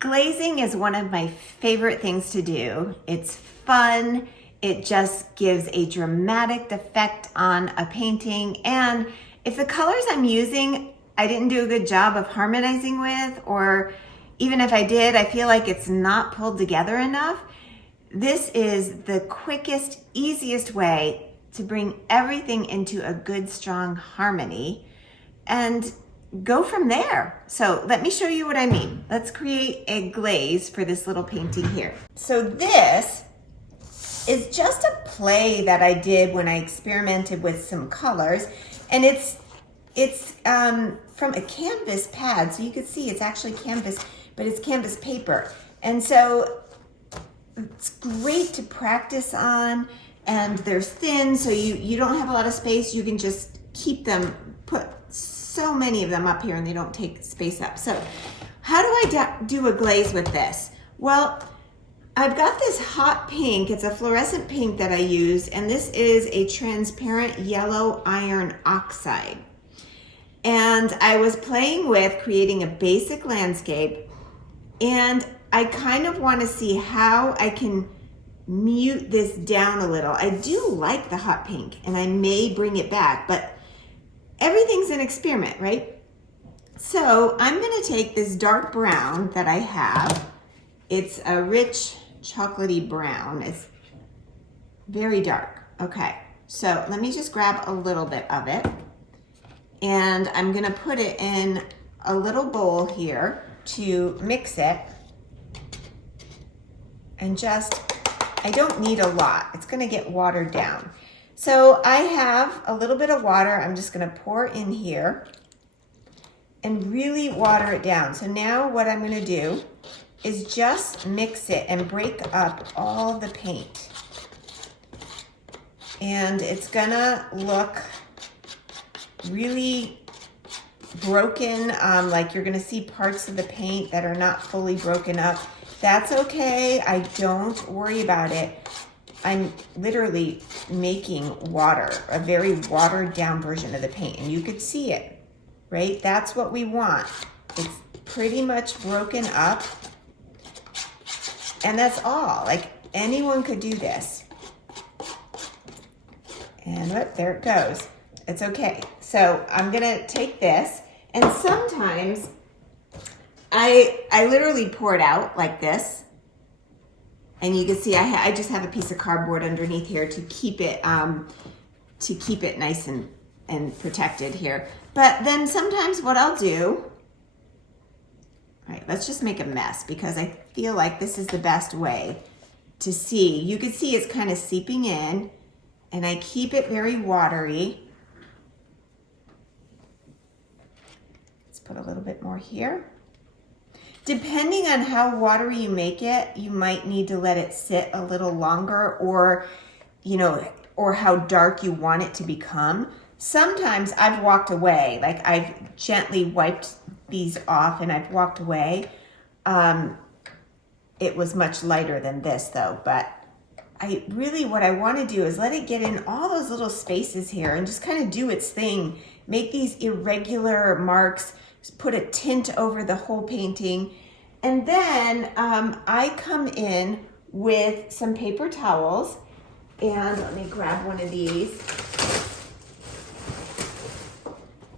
Glazing is one of my favorite things to do. It's fun. It just gives a dramatic effect on a painting. And if the colors I'm using, I didn't do a good job of harmonizing with, or even if I did, I feel like it's not pulled together enough. This is the quickest, easiest way to bring everything into a good, strong harmony and go from there. So let me show you what I mean. Let's create a glaze for this little painting here. So this is just a play that I did when I experimented with some colors, and it's from a canvas pad. So you can see it's actually canvas, but it's canvas paper. And so it's great to practice on, and they're thin, so you don't have a lot of space. You can just keep them, put so many of them up here and they don't take space up. So how do I do a glaze with this? Well, I've got this hot pink. It's a fluorescent pink that I use, and this is a transparent yellow iron oxide. And I was playing with creating a basic landscape, and I kind of want to see how I can mute this down a little. I do like the hot pink, and I may bring it back, but everything's an experiment, right? So I'm gonna take this dark brown that I have. It's a rich chocolatey brown. It's very dark. Okay, so let me just grab a little bit of it, and I'm gonna put it in a little bowl here to mix it. And I don't need a lot. It's gonna get watered down. So I have a little bit of water. I'm just gonna pour in here and really water it down. So now what I'm gonna do is just mix it and break up all the paint. And it's gonna look really broken, like you're gonna see parts of the paint that are not fully broken up. That's okay, I don't worry about it. I'm literally making water, a very watered down version of the paint, and you could see it, right? That's what we want. It's pretty much broken up, and that's all. Like, anyone could do this. And look, there it goes. It's okay. So I'm gonna take this, and sometimes I literally pour it out like this. And you can see I just have a piece of cardboard underneath here to keep it nice and protected here. But then sometimes what I'll do, all right, let's just make a mess because I feel like this is the best way to see. You can see it's kind of seeping in, and I keep it very watery. Let's put a little bit more here. Depending on how watery you make it, you might need to let it sit a little longer, or, or how dark you want it to become. Sometimes I've walked away, like I've gently wiped these off and I've walked away. It was much lighter than this though, but what I want to do is let it get in all those little spaces here and just kind of do its thing. Make these irregular marks, put a tint over the whole painting. And then I come in with some paper towels, and let me grab one of these.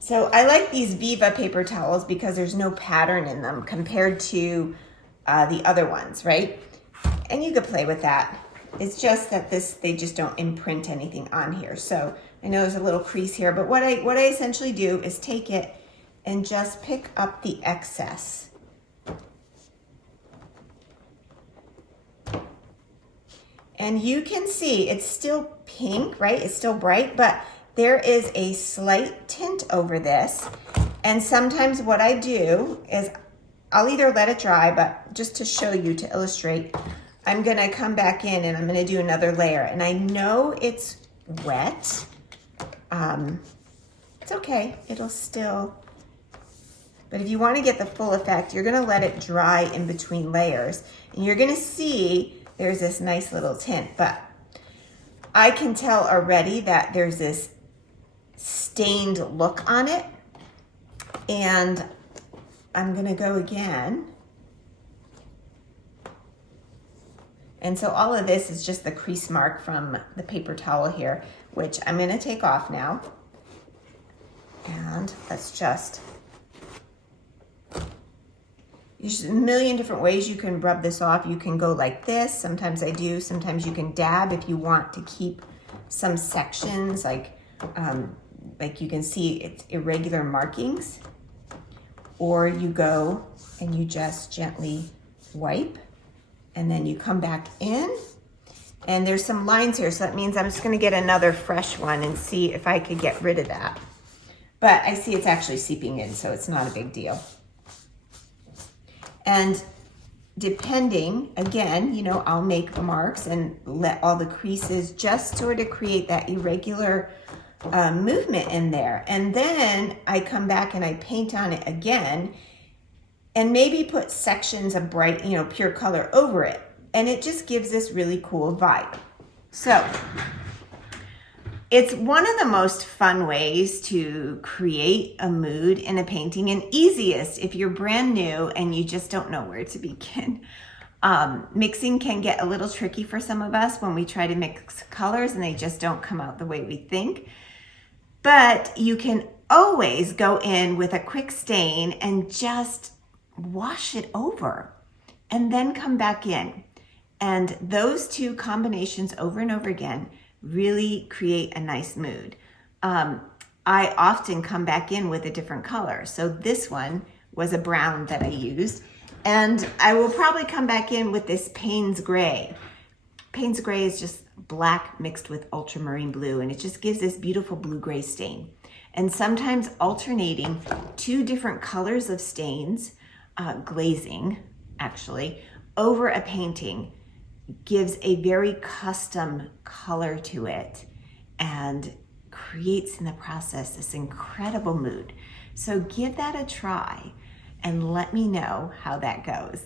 So I like these Viva paper towels because there's no pattern in them compared to the other ones, right? And you could play with that. It's just that they just don't imprint anything on here. So I know there's a little crease here, but what I essentially do is take it and just pick up the excess. And you can see it's still pink, right? It's still bright, but there is a slight tint over this. And sometimes what I do is I'll either let it dry, but just to show you, to illustrate, I'm gonna come back in and I'm gonna do another layer. And I know it's wet. It's okay, it'll still, but if you want to get the full effect, you're gonna let it dry in between layers. And you're gonna see there's this nice little tint, but I can tell already that there's this stained look on it. And I'm gonna go again And so all of this is just the crease mark from the paper towel here, which I'm gonna take off now. And let's just, there's a million different ways you can rub this off. You can go like this, sometimes I do, sometimes you can dab if you want to keep some sections, like you can see it's irregular markings, or you go and you just gently wipe, and then you come back in, and there's some lines here, so that means I'm just gonna get another fresh one and see if I could get rid of that. But I see it's actually seeping in, so it's not a big deal. And depending, again, you know, I'll make the marks and let all the creases just sort of create that irregular movement in there. And then I come back and I paint on it again, and maybe put sections of bright, you know, pure color over it. And it just gives this really cool vibe. So it's one of the most fun ways to create a mood in a painting, and easiest if you're brand new and you just don't know where to begin. Mixing can get a little tricky for some of us when we try to mix colors and they just don't come out the way we think. But you can always go in with a quick stain and just wash it over and then come back in. And those two combinations over and over again really create a nice mood. I often come back in with a different color. So this one was a brown that I used, and I will probably come back in with this Payne's Gray. Payne's Gray is just black mixed with ultramarine blue, and it just gives this beautiful blue-gray stain. And sometimes alternating two different colors of stains, glazing actually, over a painting gives a very custom color to it and creates in the process this incredible mood. So give that a try and let me know how that goes.